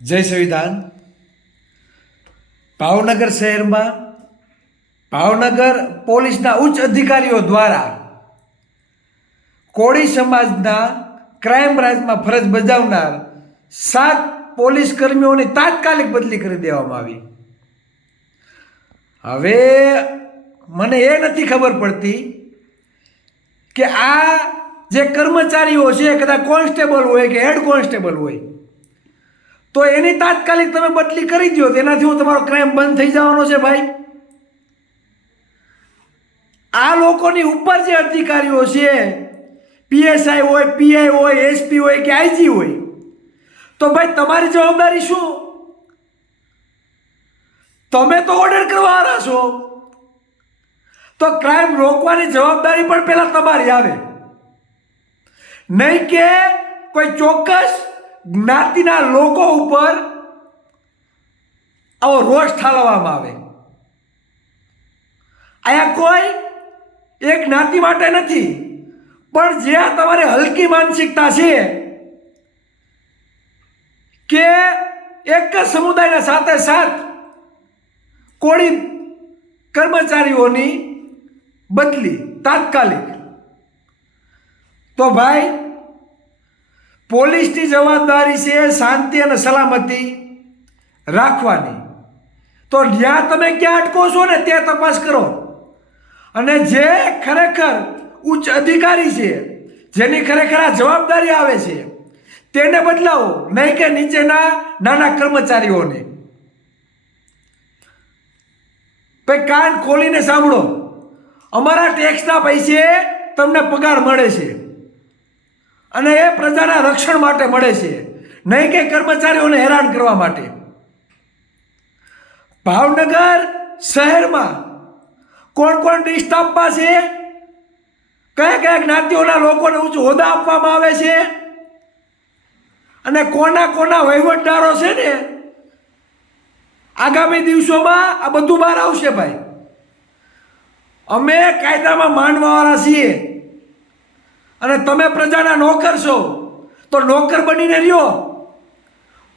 જય સંવિધાન. ભાવનગર શહેરમાં ભાવનગર પોલીસના ઉચ્ચ અધિકારીઓ દ્વારા કોળી સમાજના ક્રાઇમ બ્રાન્ચમાં ફરજ બજાવનાર 7 પોલીસ કર્મીઓની તાત્કાલિક બદલી કરી દેવામાં આવી. હવે મને એ નથી ખબર પડતી કે આ જે કર્મચારીઓ છે કદાચ કોન્સ્ટેબલ હોય કે હેડ કોન્સ્ટેબલ હોય તો એની તાત્કાલિક તમે બદલી કરી દો, તેનાથી હું તમારો ક્રાઇમ બંધ થઈ જવાનો છે. ભાઈ, આ લોકોની ઉપર જે અધિકારીઓ છે, પીએસઆઈ હોય, પીઆઈ હોય, એસપી હોય કે આઈજી હોય, તો ભાઈ તમારી જવાબદારી શું? તમે તો ઓર્ડર કરવાના છો, તો ક્રાઇમ રોકવાની જવાબદારી પણ પહેલા તમારી આવે, નહીં કે કોઈ ચોક્કસ જ્ઞાતિના લોકો ઉપર આવો રોષ ઠાલવવામાં આવે. અહીંયા કોઈ એક જ્ઞાતિ માટે નથી, પણ જ્યાં તમારી હલકી માનસિકતા છે કે એક જ સમુદાયના સાથે સાથ કોળી કર્મચારીઓની બદલી તાત્કાલિક, તો ભાઈ પોલીસની જવાબદારી છે શાંતિ અને સલામતી રાખવાની. તો જ્યાં તમે ક્યાં અટકો છો ને તે તપાસ કરો, અને જે ખરેખર ઉચ્ચ અધિકારી છે, જેની ખરેખર આ જવાબદારી આવે છે, તેને બદલાવો, નહીં કે નીચેના નાના કર્મચારીઓને. ભાઈ કાન ખોલીને સાંભળો, અમારા ટેક્સના પૈસે તમને પગાર મળે છે અને એ પ્રજાના રક્ષણ માટે મળે છે, નહીં કે કર્મચારીઓને હેરાન કરવા માટે. ભાવનગર શહેરમાં કોણ કોણ ડિસ્ટાફમાં છે, કયા કયા જ્ઞાતિઓના લોકોને ઉચ્ચ હોદ્દા આપવામાં આવે છે, અને કોના કોના વહીવટદારો છે ને, આગામી દિવસોમાં આ બધું બહાર આવશે. ભાઈ, અમે કાયદામાં માનવાવાળા છીએ અને તમે પ્રજાના નોકર છો, તો નોકર બનીને રહ્યો.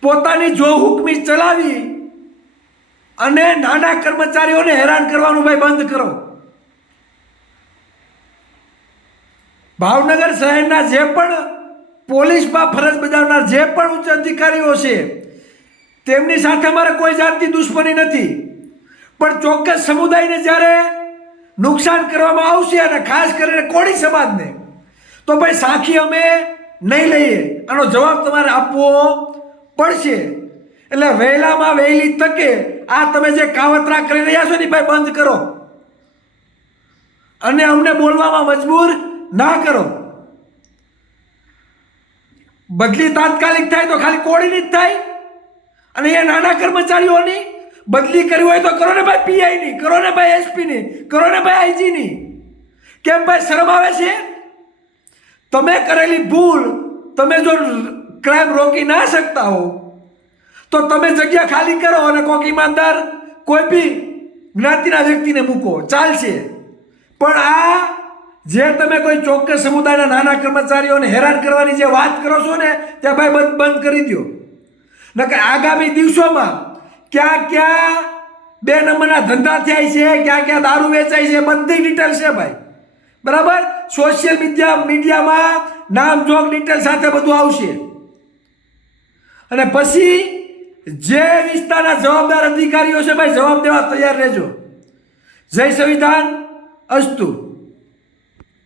પોતાની જો હુકમી ચલાવી અને નાના કર્મચારીઓને હેરાન કરવાનું ભાઈ બંધ કરો. ભાવનગર શહેરના જે પણ પોલીસમાં ફરજ બજાવનાર જે પણ ઉચ્ચ અધિકારીઓ છે, તેમની સાથે અમારે કોઈ જાતની દુશ્મની નથી, પણ ચોક્કસ સમુદાયને જ્યારે નુકસાન કરવામાં આવશે, અને ખાસ કરીને કોળી સમાજને, તો ભાઈ સાખી અમે નહીં લઈએ, આનો જવાબ તમારે આપવો પડશે. એટલે વહેલામાં વહેલી તકે આ તમે જે કાવતરા કરી રહ્યા છો ને ભાઈ બંધ કરો, અને અમને બોલવામાં મજબૂર ના કરો. બદલી તાત્કાલિક થાય તો ખાલી કોળીની જ થાય, અને એ નાના કર્મચારીઓની બદલી કરવી હોય તો કરો ને ભાઈ પીઆઈની, કરો ને ભાઈ એસપીની, કરો ને ભાઈ આઈજીની. કેમ ભાઈ, શરમ આવે છે? તમે કરેલી ભૂલ, તમે જો ક્રાઇમ રોકી ના શકતા હો તો તમે જગ્યા ખાલી કરો અને કોઈક ઈમાનદાર કોઈ બી જ્ઞાતિના વ્યક્તિને મૂકો, ચાલશે. પણ આ જે તમે કોઈ ચોક્કસ સમુદાયના નાના કર્મચારીઓને હેરાન કરવાની જે વાત કરો છો ને, ત્યાં ભાઈ બંધ કરી દો. નકર આગામી દિવસોમાં ક્યાં ક્યાં 2 નંબરના ધંધા થાય છે, ક્યાં ક્યાં દારૂ વેચાય છે, બધી ડિટેલ છે ભાઈ. બરાબર, સોશિયલ મીડિયામાં નામ જોગ ડિટેલ સાથે બધું આવશે. અને પછી જે વિસ્તારના જવાબદાર અધિકારીઓ છે ભાઈ, જવાબ દેવા તૈયાર રહેજો. જય સંવિધાન. અસ્તુ.